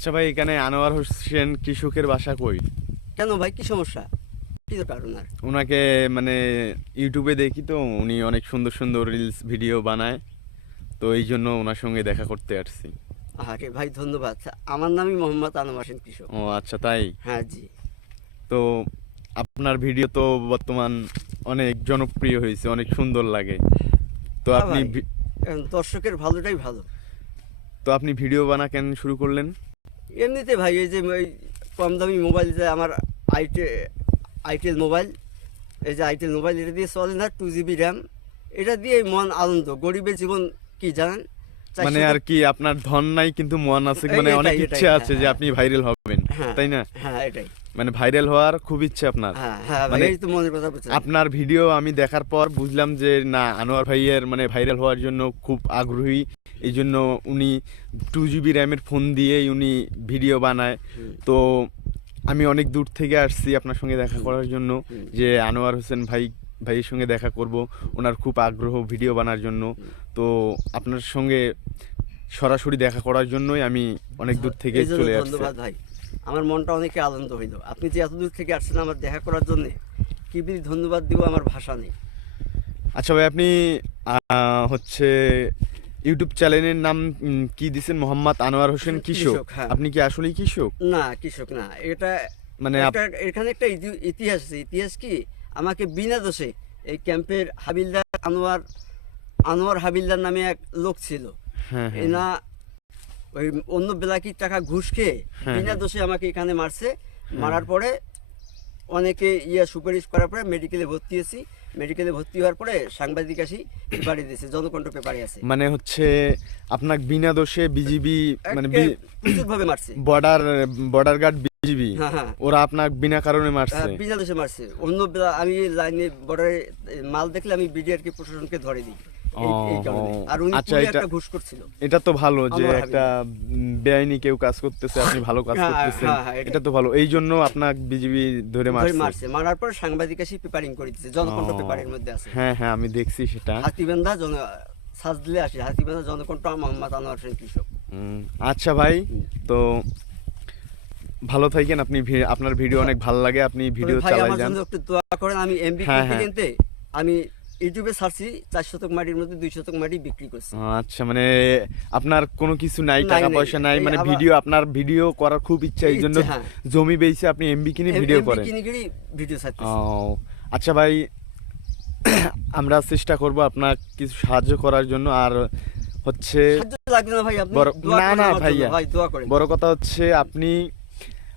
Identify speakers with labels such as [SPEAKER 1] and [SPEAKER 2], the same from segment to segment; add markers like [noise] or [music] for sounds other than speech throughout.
[SPEAKER 1] আচ্ছা ভাই এখানে আনোয়ার হোসেন কৃষকের বাসা কই?
[SPEAKER 2] কেন ভাই কি সমস্যা? কি দরকার ওনার?
[SPEAKER 1] ওনাকে মানে ইউটিউবে দেখি তো উনি অনেক সুন্দর সুন্দর রিলস ভিডিও বানায়। তো এই জন্য ওনার সঙ্গে দেখা করতে আসছি।
[SPEAKER 2] আরে ভাই ধন্যবাদ। আমার নামই মোহাম্মদ আনোয়ার হোসেন কৃষক।
[SPEAKER 1] ও আচ্ছা তাই?
[SPEAKER 2] হ্যাঁ জি।
[SPEAKER 1] তো আপনার ভিডিও তো বর্তমান অনেক জনপ্রিয় হয়েছে অনেক সুন্দর লাগে। তো
[SPEAKER 2] হ্যাঁ
[SPEAKER 1] আপনি
[SPEAKER 2] দর্শকের ভালোটাই ভালো।
[SPEAKER 1] তো আপনি ভিডিও বানা কেন শুরু করলেন?
[SPEAKER 2] এমনিতে ভাই এই যে ওই কম দামি মোবাইল যে আমার আইটে আইটেল মোবাইল এই যে আইটেল মোবাইল এটা দিয়ে চলে না টু জিবি র্যাম এটা দিয়ে মন আনন্দ। গরিবের জীবন কি জানেন?
[SPEAKER 1] মানে আর কি আপনার ধন নাই কিন্তু মন আছে মানে অনেক ইচ্ছে আছে যে
[SPEAKER 2] হ্যাঁ,
[SPEAKER 1] আপনি ভাইরাল হবেন
[SPEAKER 2] হ্যাঁ,
[SPEAKER 1] তাই না?
[SPEAKER 2] হ্যাঁ এটাই।
[SPEAKER 1] মানে ভাইরাল হওয়ার খুব ইচ্ছে আপনার।
[SPEAKER 2] হ্যাঁ হ্যাঁ
[SPEAKER 1] মানে
[SPEAKER 2] মনের কথা বলছেন।
[SPEAKER 1] আপনার ভিডিও আমি দেখার পর বুঝলাম যে না আনোয়ার ভাইয়ের মানে ভাইরাল হওয়ার জন্য খুব আগ্রহী। এই জন্য উনি টু জিবি র্যামের ফোন দিয়েই উনি ভিডিও বানায়। তো আমি অনেক দূর থেকে আসছি আপনার সঙ্গে দেখা করার জন্য যে আনোয়ার হোসেন ভাই ভাইয়ের সঙ্গে দেখা করব। ওনার খুব আগ্রহ ভিডিও বানার জন্য। তো আপনার সঙ্গে সরাসরি দেখা করার জন্যই আমি অনেক দূর থেকে চলে আসছি।
[SPEAKER 2] ধন্যবাদ ভাই। আমার মনটা অনেক আনন্দ হইল। আপনি যে এত দূর থেকে আসছেন আমার দেখা করার জন্য কি বিধি ধন্যবাদ দিব আমার ভাষা নেই
[SPEAKER 1] আচ্ছা ভাই আপনি হচ্ছে ইউটিউব চ্যানেলের নাম কি দিছেন? মোহাম্মদ আনোয়ার হোসেন কৃষক
[SPEAKER 2] কৃষক, হ্যাঁ।
[SPEAKER 1] আপনি কি আসলেই কৃষক?
[SPEAKER 2] না কৃষক না। এটা
[SPEAKER 1] মানে
[SPEAKER 2] এখানে একটা ইতিহাস আছে। ইতিহাস কি? আমাকে বিনা দোষে এই ক্যাম্পের হাবিলদার আনোয়ার আনোয়ার হাবিলদার নামে এক লোক ছিল।
[SPEAKER 1] হ্যাঁ হ্যাঁ।
[SPEAKER 2] এনা ওই অন্য বেলাকির টাকা ঘুষ খেয়ে
[SPEAKER 1] হ্যাঁ,
[SPEAKER 2] বিনা
[SPEAKER 1] হ্যাঁ।
[SPEAKER 2] দোষে আমাকে এখানে মারছে। মারার পরে অনেকে ইয়ে সুপারিশ করার পরে মেডিকেলে ভর্তি হয়েছি। মেডিকেলে ভর্তি হওয়ার পরে সাংবাদিক আসি পেপারে দিয়েছে জনকণ্ঠ পেপারে আছে।
[SPEAKER 1] মানে হচ্ছে আপনার বিনা দোষে বিজিবি মানে
[SPEAKER 2] প্রচুর ভাবে মারছে।
[SPEAKER 1] বর্ডার বর্ডার গার্ড বিজিবি
[SPEAKER 2] হ্যাঁ হ্যাঁ।
[SPEAKER 1] ওরা আপনার বিনা কারণে মারছে।
[SPEAKER 2] হ্যাঁ, বিনা দোষে মারছে। অন্য আমি লাইনে বর্ডারে মাল দেখলে আমি বিডিআর কে প্রশাসনকে ধরে দিই। আর উনি
[SPEAKER 1] আচ্ছা, এটা-
[SPEAKER 2] ঘুষ করছিল।
[SPEAKER 1] এটা তো ভালো যে একটা বেআইনি কেউ কাজ করতেছে আপনি ভালো কাজ
[SPEAKER 2] হ্যাঁ,
[SPEAKER 1] করতেছেন।
[SPEAKER 2] হ্যাঁ, হ্যাঁ, এটা-
[SPEAKER 1] তো ভালো। এই জন্য আপনার বিজিবি ধরে মারছে।
[SPEAKER 2] মারছে। মারার পর সাংবাদিক পেপারিং করে দিচ্ছে জনকণ্ঠ পেপারের মধ্যে আছে।
[SPEAKER 1] হ্যাঁ হ্যাঁ আমি দেখছি সেটা।
[SPEAKER 2] হাতিবান্ধা জন সাজ দিলে আসে। হাতিবান্ধা জনকণ্ঠ মোহাম্মদ আনোয়ার হোসেন কৃষক।
[SPEAKER 1] আচ্ছা ভাই তো ভালো থাকেন। আপনি আপনার ভিডিও অনেক ভালো লাগে। আপনি ভিডিও চালাই যান।
[SPEAKER 2] একটু দোয়া করেন। আমি এমবি
[SPEAKER 1] হ্যাঁ, হ্যাঁ।
[SPEAKER 2] কিনতে আমি ইউটিউবে ছাড়ছি চার শতক মাটির মধ্যে দুই শতক মাটি বিক্রি করছি
[SPEAKER 1] আচ্ছা মানে আপনার কোনো কিছু নাই টাকা পয়সা নাই মানে ভিডিও আপনার ভিডিও করার খুব ইচ্ছা এই জন্য
[SPEAKER 2] হ্যাঁ।
[SPEAKER 1] জমি বেচে আপনি এমবি কিনে ভিডিও করেন
[SPEAKER 2] কিনে কিনে ভিডিও
[SPEAKER 1] ও আচ্ছা ভাই [clears throat] আমরা চেষ্টা করব আপনার কিছু সাহায্য করার জন্য আর হচ্ছে
[SPEAKER 2] সাহায্য লাগবে না ভাই আপনি
[SPEAKER 1] না, না, ভাইয়া।
[SPEAKER 2] ভাই দোয়া করেন
[SPEAKER 1] বড় কথা হচ্ছে আপনি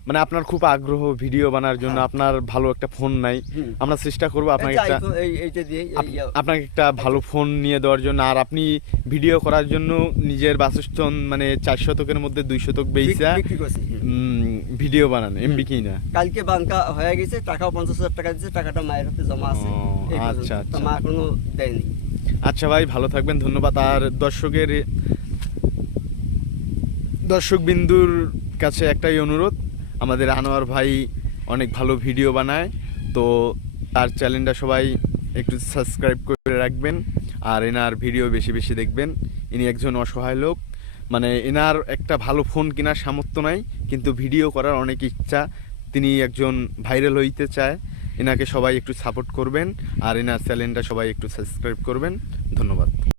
[SPEAKER 1] মানে আপনার খুব আগ্রহ ভিডিও বানার জন্য
[SPEAKER 2] হ্যাঁ।
[SPEAKER 1] আপনার ভালো একটা ফোন নাই। আমরা চেষ্টা করব আপনাকে একটা আপনাকে একটা ভালো ফোন নিয়ে দেওয়ার জন্য। আর আপনি ভিডিও করার জন্য নিজের বাসস্থান মানে চার শতকের মধ্যে দুই শতক বেইসা ভিডিও বানান এমবি কি না
[SPEAKER 2] কালকে বানকা হয়ে গেছে টাকাও পঞ্চাশ হাজার টাকা দিচ্ছে টাকাটা মায়ের হাতে জমা আছে।
[SPEAKER 1] আচ্ছা, আচ্ছা।
[SPEAKER 2] মা এখনও দেয়নি।
[SPEAKER 1] আচ্ছা ভাই ভালো থাকবেন ধন্যবাদ। আর দর্শকের দর্শক বিন্দুর কাছে একটাই অনুরোধ আমাদের আনোয়ার ভাই অনেক ভালো ভিডিও বানায়, তো তার চ্যানেলটা সবাই একটু সাবস্ক্রাইব করে রাখবেন আর এনার ভিডিও বেশি বেশি দেখবেন। ইনি একজন অসহায় লোক। মানে এনার একটা ভালো ফোন কেনার সামর্থ্য নাই, কিন্তু ভিডিও করার অনেক ইচ্ছা তিনি একজন ভাইরাল হইতে চায়। এনাকে সবাই একটু সাপোর্ট করবেন আর এনার চ্যানেলটা সবাই একটু সাবস্ক্রাইব করবেন। ধন্যবাদ।